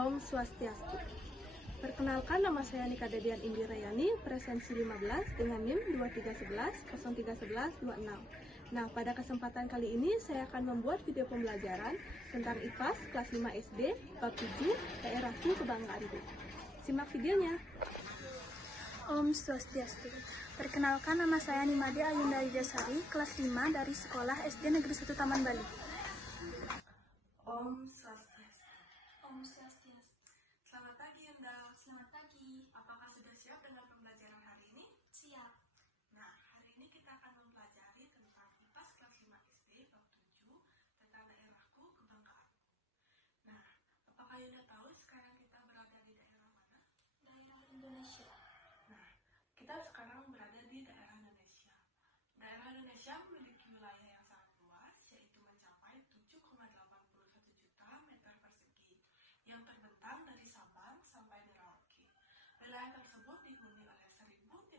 Om Swastiastu. Perkenalkan, nama saya Nika Dedian Indirayani, presensi 15 dengan NIM 2311 0311 26. Nah, pada kesempatan kali ini saya akan membuat video pembelajaran tentang IPAS kelas 5 SD, bab 7, daerahku kebanggaanku. Simak videonya. Om Swastiastu. Perkenalkan, nama saya Nimade Ayunda Wijasari, kelas 5 dari Sekolah SD Negeri 1 Taman Bali. Om Swastiastu. Om Swastiastu. Selamat pagi, Yunda. Selamat pagi. Apakah sudah siap dengan pembelajaran hari ini? Siap. Nah, hari ini kita akan mempelajari tentang IPAS kelas 5 SD, bab 7, tentang daerahku kebanggaan. Nah, apakah Yunda tahu sekarang kita berada di daerah mana? Daerah Indonesia. Nah, kita sekarang berada di daerah Indonesia. Daerah Indonesia memiliki wilayah yang sangat luas, yaitu mencapai 7,81 juta meter persegi, yang terbentang dari Sabang sampai Merauke. Wilayah tersebut dihuni oleh 1.340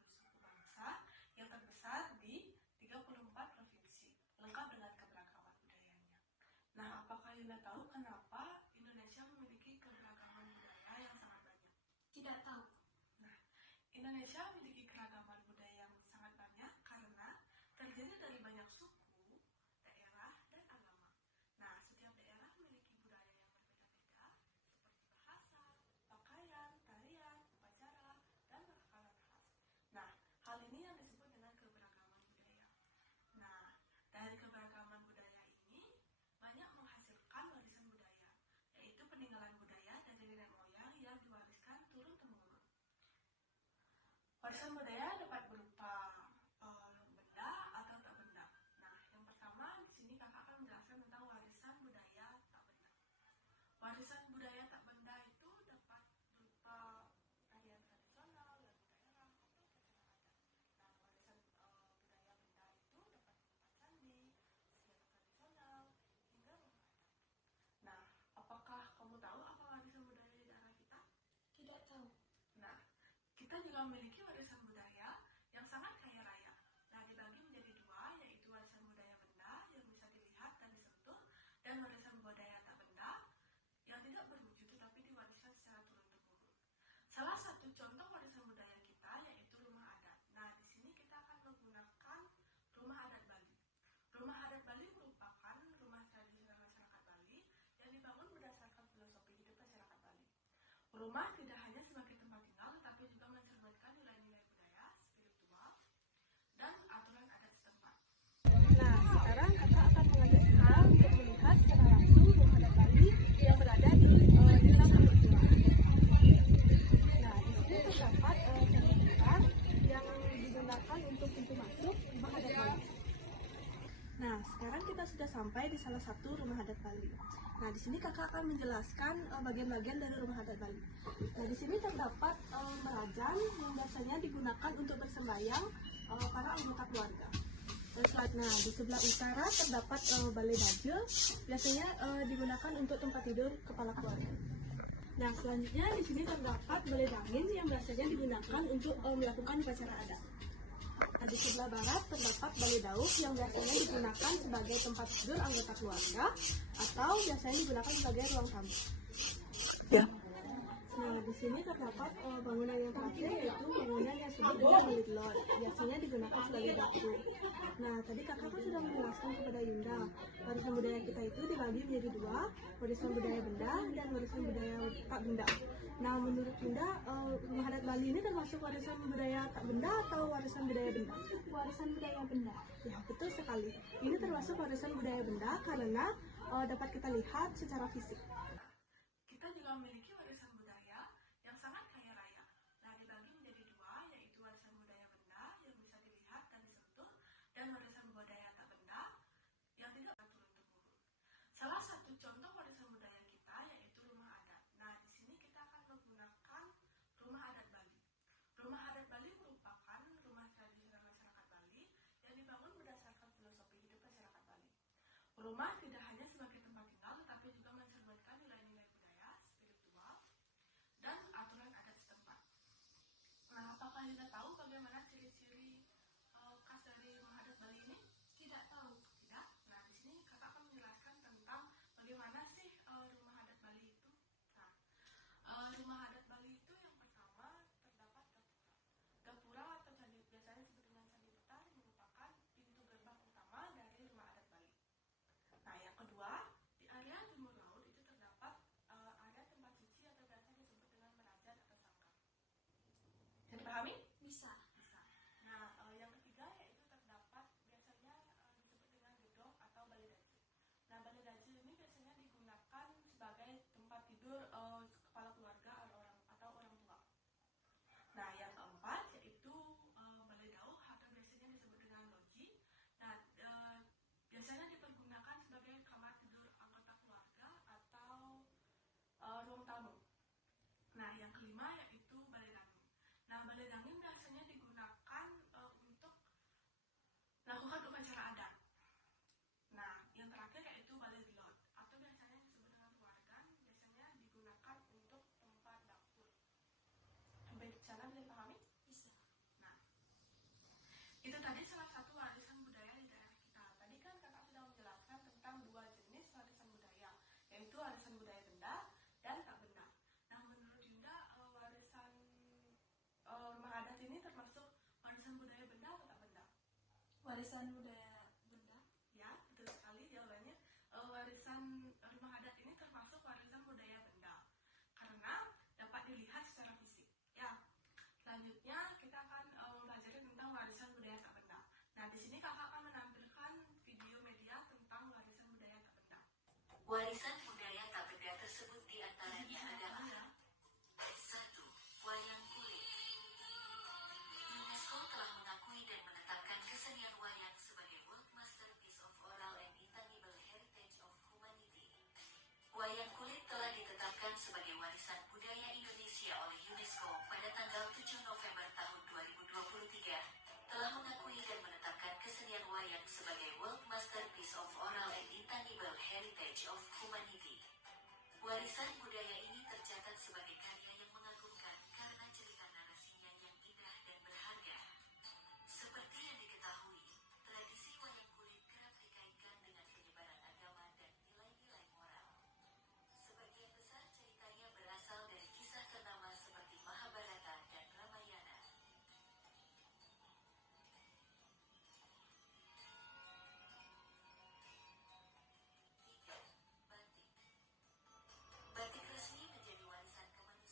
suku bangsa yang terbesar di 34 provinsi, lengkap dengan keberagaman budayanya. Nah, apakah Yunda tahu kenapa Indonesia memiliki keberagaman budaya yang sangat banyak? Tidak tahu. Nah, Indonesia memiliki keragaman budaya yang sangat banyak karena terdiri dari banyak suku, daerah, dan agama. Nah, setiap daerah memiliki budaya yang berbeda-beda, seperti bahasa, pakaian, tarian, upacara, dan makanan khas. Nah, hal ini yang disebut dengan keberagaman budaya. Nah, dari keberagaman budaya ini, banyak menghasilkan warisan budaya, yaitu peninggalan budaya dari nenek moyang yang diwariskan turun-temurun. Warisan budaya dapat berupa benda atau tak benda. Nah, yang pertama di sini kakak akan menjelaskan tentang warisan budaya tak benda. Warisan budaya tak benda itu dapat berupa tarian tradisional, lagu daerah, atau upacara adat. Nah, warisan budaya benda itu dapat berupa candi, senjata tradisional, hingga rumah adat. Nah, apakah kamu tahu apa warisan budaya di daerah kita? Tidak tahu. Nah, kita juga memiliki warisan budaya yang sangat kaya raya. Nah, dibagi menjadi dua, yaitu warisan budaya benda yang bisa dilihat dan disentuh, dan warisan budaya tak benda yang tidak berwujud tetapi diwariskan secara turun-temurun. Salah satu contoh warisan budaya kita yaitu rumah adat. Nah, di sini kita akan menggunakan rumah adat Bali. Rumah adat Bali merupakan rumah tradisional masyarakat Bali yang dibangun berdasarkan filosofi hidup masyarakat Bali. Rumah tidak hanya sebagai tempat tinggal, tetapi juga mencerminkan nilai-nilai budaya, spiritual, dan aturan adat setempat. Nah, sekarang kakak akan mengajak kita untuk melihat secara langsung rumah adat Bali yang berada di Desa Samudera. Nah, di sini terdapat sertifikat yang digunakan untuk pintu masuk rumah adat Bali. Nah, sekarang kita sudah sampai di salah satu rumah adat Bali. Nah, di sini kakak akan menjelaskan bagian-bagian dari rumah adat Bali. Nah, di sini terdapat merajan yang biasanya digunakan untuk bersembahyang para anggota keluarga. Nah, di sebelah utara terdapat balai daje, biasanya digunakan untuk tempat tidur kepala keluarga. Nah, selanjutnya di sini terdapat balai dangin yang biasanya digunakan untuk melakukan upacara adat. Nah, di sebelah barat terdapat balai dauk yang biasanya digunakan sebagai tempat tidur anggota keluarga atau biasanya digunakan sebagai ruang tamu. Ya. Nah, di sini terdapat bangunan yang terakhir yaitu bangunan yang disebut dengan Balit Lod, biasanya digunakan sebagai batu. Nah, tadi kakak kan sudah menjelaskan kepada Yunda, warisan budaya kita itu dibagi menjadi dua, warisan budaya benda dan warisan budaya tak benda. Nah, menurut Yunda, rumah adat Bali ini termasuk warisan budaya tak benda atau warisan budaya benda? Warisan budaya benda. Ya, betul sekali. Ini termasuk warisan budaya benda karena dapat kita lihat secara fisik. Kita juga memiliki warisan budaya yang sangat kaya raya. Nah, dibagi menjadi dua, yaitu warisan budaya benda yang bisa dilihat dan disentuh, dan warisan budaya tak benda yang tidak turun-temurun. Salah satu contoh warisan budaya kita yaitu rumah adat. Nah, di sini kita akan menggunakan rumah adat Bali. Rumah adat Bali merupakan rumah tradisional masyarakat Bali yang dibangun berdasarkan filosofi hidup masyarakat Bali. Rumah tidak hanya sebagai tempat tinggal, tetapi juga mencerminkan nilai-nilai budaya, spiritual, dan aturan adat setempat. Nah, apakah Yunda tahu bagaimana ciri-ciri khas dari rumah adat Bali ini? Tidak tahu. Tidak? Nah, di sini kakak akan menjelaskan tentang bagaimana sih rumah adat Bali itu. Sana bisa dipahami? Bisa. Nah, itu tadi salah satu warisan budaya di daerah kita. Tadi kan kakak sudah menjelaskan tentang dua jenis warisan budaya, yaitu warisan budaya benda dan tak benda. Nah, menurut Yunda, warisan rumah adat ini termasuk warisan budaya benda atau tak benda? Warisan budaya benda. Ya, betul sekali jawabannya. Warisan rumah adat ini termasuk warisan budaya benda karena dapat dilihat secara fisik. Ya, selanjutnya kita akan mempelajari tentang warisan budaya tak benda. Nah, di sini kakak akan menampilkan video media tentang warisan budaya tak benda. Warisan budaya tak benda tersebut diantaranya adalah 1. Wayang kulit. UNESCO telah mengakui dan menetapkan kesenian wayang sebagai World Masterpiece of Oral and Intangible Heritage of Humanity. Wayang kulit telah ditetapkan sebagai warisan budaya Indonesia oleh UNESCO pada tanggal 7 November tahun 2023, telah mengakui dan menetapkan kesenian wayang sebagai World Masterpiece of Oral and Intangible Heritage of Humanity. Warisan budaya ini tercatat sebagai karya yang mengagumkan karena cerita narasinya yang indah dan berharga. Seperti yang diketahui, tradisi wayang kulit kerap dikaitkan dengan penyebaran agama dan nilai-nilai moral. Sebagian besar ceritanya berasal dari kisah ternama seperti Mahabharata dan Ramayana. Batik. Batik resmi menjadi warisan kemanusiaan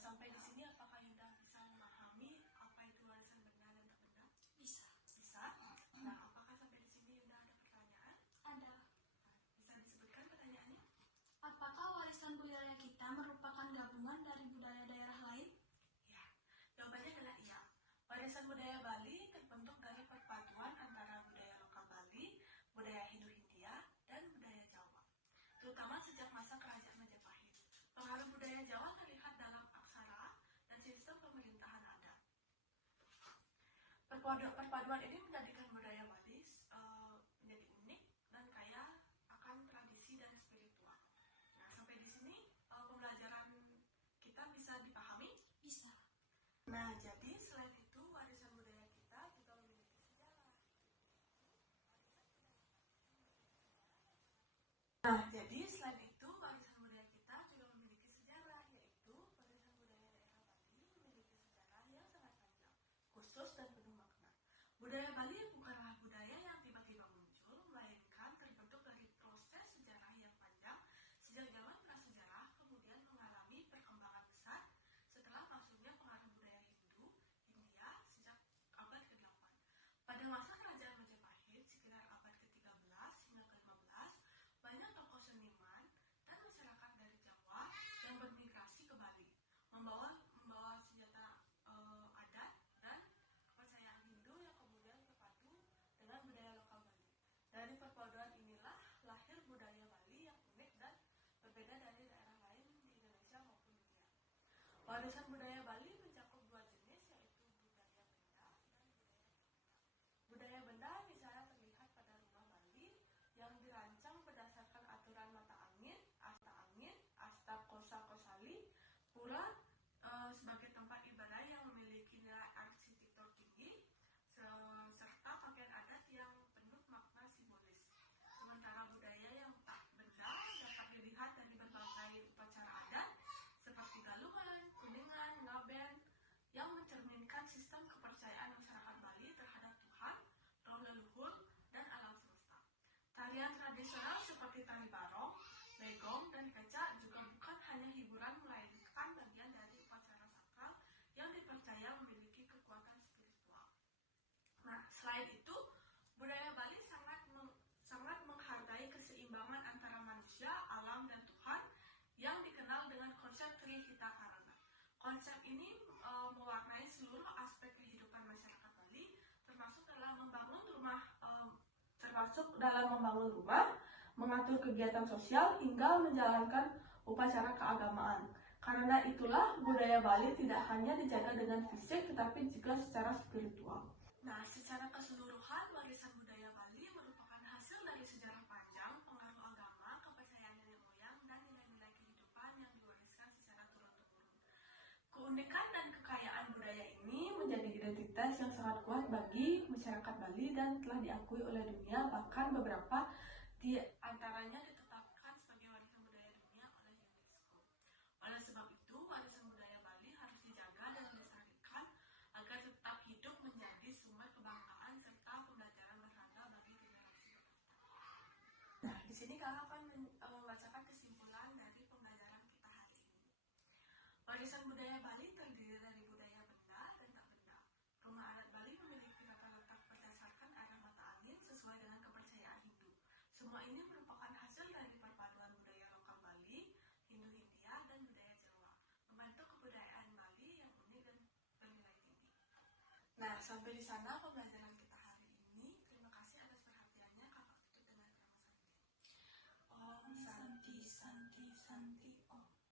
sampai di sini apakah Yunda bisa memahami apa itu warisan benda dan tak benda? Bisa. Bisa. Nah, apakah sampai di sini Yunda ada pertanyaan? Ada. Bisa disebutkan pertanyaannya? Apakah warisan budaya kita merupakan gabungan dari budaya daerah lain? Ya, jawabannya adalah iya. Warisan budaya Bali terbentuk dari perpaduan antara budaya lokal Bali, budaya Hindu-Hindia, dan budaya Jawa, terutama sejak masa kerajaan Majapahit. Pengaruh budaya Jawa terlihat dalam aksara dan sistem pemerintahan adat. Perpaduan ini menjadikan budaya Bali menjadi unik dan kaya akan tradisi dan spiritual. Nah, sampai di sini pembelajaran kita bisa dipahami? Bisa. Nah, jadi selain itu warisan budaya kita juga memiliki sejarah. Nah, jadi selain itu warisan budaya kita juga memiliki sejarah, yaitu warisan budaya daerah Bali memiliki sejarah yang sangat panjang, khusus dan penuh makna. Budaya Bali bukanlah budaya yang tiba-tiba muncul, melainkan terbentuk dari proses sejarah yang panjang sejak zaman prasejarah, kemudian mengalami perkembangan besar setelah masuknya pengaruh budaya Hindu, Hindia sejak abad ke-8. Pada masa kerajaan Majapahit sekitar abad ke-13 hingga ke-15, banyak tokoh seniman dan masyarakat dari Jawa yang bermigrasi ke Bali, membawa senjata adat dan kepercayaan Hindu yang kemudian terpadu dengan budaya lokal Bali. Dari perpaduan inilah lahir budaya Bali yang unik dan berbeda dari daerah lain di Indonesia maupun dunia. Warisan budaya Bali mencakup dua jenis, yaitu budaya benda dan budaya tak benda. Budaya benda misalnya terlihat pada rumah Bali yang dirancang berdasarkan aturan mata angin, asta kosa kosali, pura sebagai tempat ibadah yang memiliki nilai arsitektur tinggi, serta pakaian adat yang penuh makna simbolis. Sementara budaya yang tak benda dapat dilihat dari berbagai upacara adat seperti galungan, kuningan, ngaben, yang mencerminkan sistem kepercayaan masyarakat Bali terhadap Tuhan, roh leluhur, dan alam semesta. Tarian tradisional seperti tari barong, legong, dan kecak juga bukan hanya hiburan, melainkan bagian dari upacara sakral yang dipercaya memiliki kekuatan spiritual. Nah, selain itu, budaya Bali sangat menghargai keseimbangan antara manusia, alam, dan Tuhan yang dikenal dengan konsep Trihita Karana. Konsep ini mewarnai seluruh aspek kehidupan masyarakat Bali, termasuk dalam membangun rumah, mengatur kegiatan sosial, hingga menjalankan upacara keagamaan. Karena itulah budaya Bali tidak hanya dijaga dengan fisik, tetapi juga secara spiritual. Nah, secara keseluruhan, warisan budaya Bali merupakan hasil dari sejarah panjang, pengaruh agama, kepercayaan nenek moyang, dan nilai-nilai kehidupan yang diwariskan secara turun-temurun. Keunikan dan kekayaan budaya ini menjadi identitas yang sangat kuat bagi masyarakat Bali dan telah diakui oleh dunia, bahkan beberapa di antaranya ditetapkan sebagai warisan budaya dunia oleh UNESCO. Oleh sebab itu, warisan budaya Bali harus dijaga dan dilestarikan agar tetap hidup menjadi sumber kebanggaan serta pembelajaran berharga bagi generasi mendatang. Nah, di sini kakak akan membacakan kesimpulan dari pembelajaran kita hari ini. Warisan budaya Bali terdiri dari budaya benda dan tak benda. Rumah adat Bali memiliki tata letak berdasarkan arah mata angin sesuai dengan kepercayaan Hindu. Semua ini merupakan hasil dari perpaduan budaya lokal Bali, Hindu-Hindia, dan budaya Jawa, membentuk kebudayaan Bali yang unik dan bernilai tinggi. Nah, sampai di sana pembelajaran kita hari ini. Terima kasih atas perhatiannya. Kakak tutup dengan kalimat Santi. Om Santi Santi Santi.